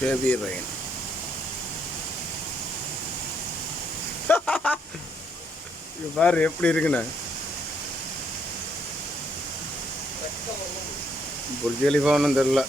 Heavy rain. பாரு எப்படி இருக்குண்ணே. புர்ஜ் கலிஃபா ஒன்றும் தெரில.